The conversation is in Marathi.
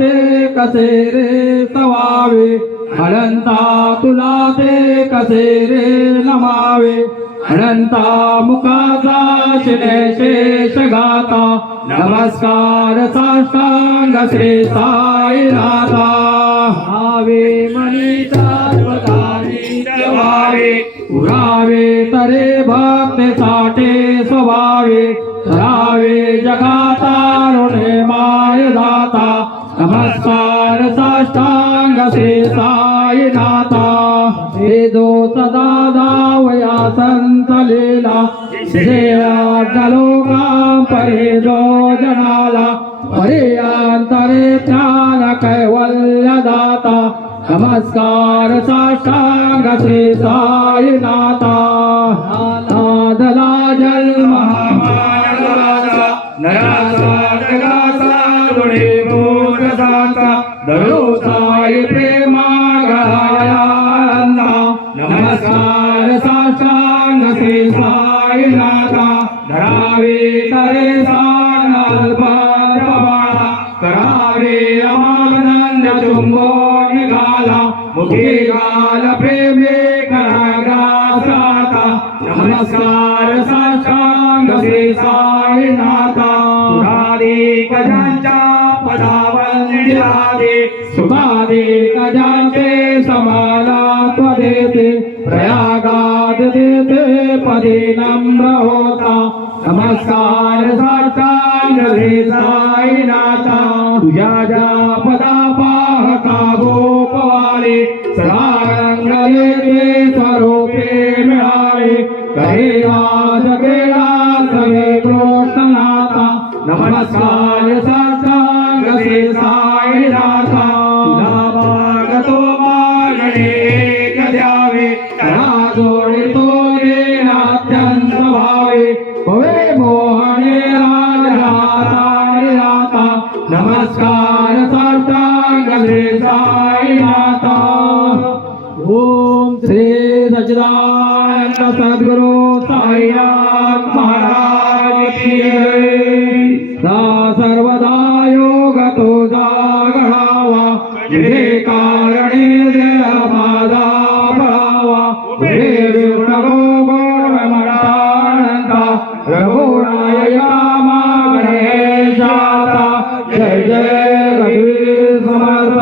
ते कसे रे सवावे अनंता तुला ते कसे रे नमावे अनंता मुखाचा शेष गाता नमस्कार साष्टांग श्री साईनाथा भावे मनीषा व्हावे पुरावे तरे भक्ती साठे स्वभावे रावे जगाता ऋणे माय दाता नमस्कार साष्टांग श्री साईनाथा हे जो सदा दावया संत लीला लोका परे जो जनाला परे अंतरे ज्ञान कैवल्य दाता नमस्कार साष्टांग श्री साईनाथा नादला जन्म नरासा गुणे मोरदाता दरो साई प्रेमा गळाया नमस्कार साष्टांग श्री साईनाथा धरावे तरे सानल्पबाळा करावे अमानंद चुंबो निघाला मुखे गाल प्रेमे कराग्रासाता नमस्कार साष्टांग श्री साईनाथा सुराधिक ज्यांच्या पदावंदिरादे सुखाधिक ज्यांचे समानात्व देते प्रयागात देते पदे नम्र होता नमस्कार साष्टांग श्री साईनाथा तुझ्या ज्या पदापाहता गोपवाले सदा रंगले ते स्वरूपे मिळाले करे राज गेला सगळे कृष्णनाथा नमस्कार साष्टांग श्री साईनाथा तुला मागतो मागणे द्यावे करा जोडतो अत्यंत भावे होवे मोहने राजा नमस्कार साष्टांग श्री साईनाथा ओम श्री सच्चिदानंद सद्गुरु साईनाथ महाराज की जय सर्वदा योग तुझा घडावा जे कारणे देह माझा पळावा रघुनायका मागणे जाता जय जय रघुवीर समर्थ